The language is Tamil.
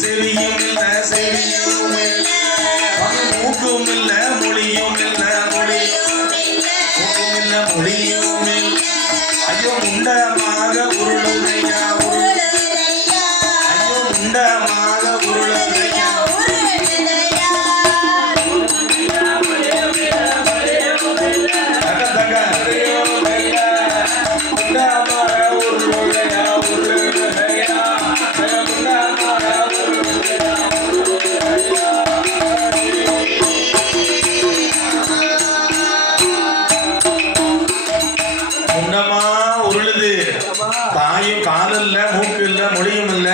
செவியும் இல்ல செவியும் இல்ல. மூக்கும் இல்ல மொழியும் இல்ல மொழியும் இல்ல மொழியும் இல்ல. ஐயோ முண்டமாக உருளுதையா ஐயோ முண்டமாக முண்டமா உருளுது? தாயும் கால் இல்ல மூக்கு இல்ல மொழியும் இல்ல.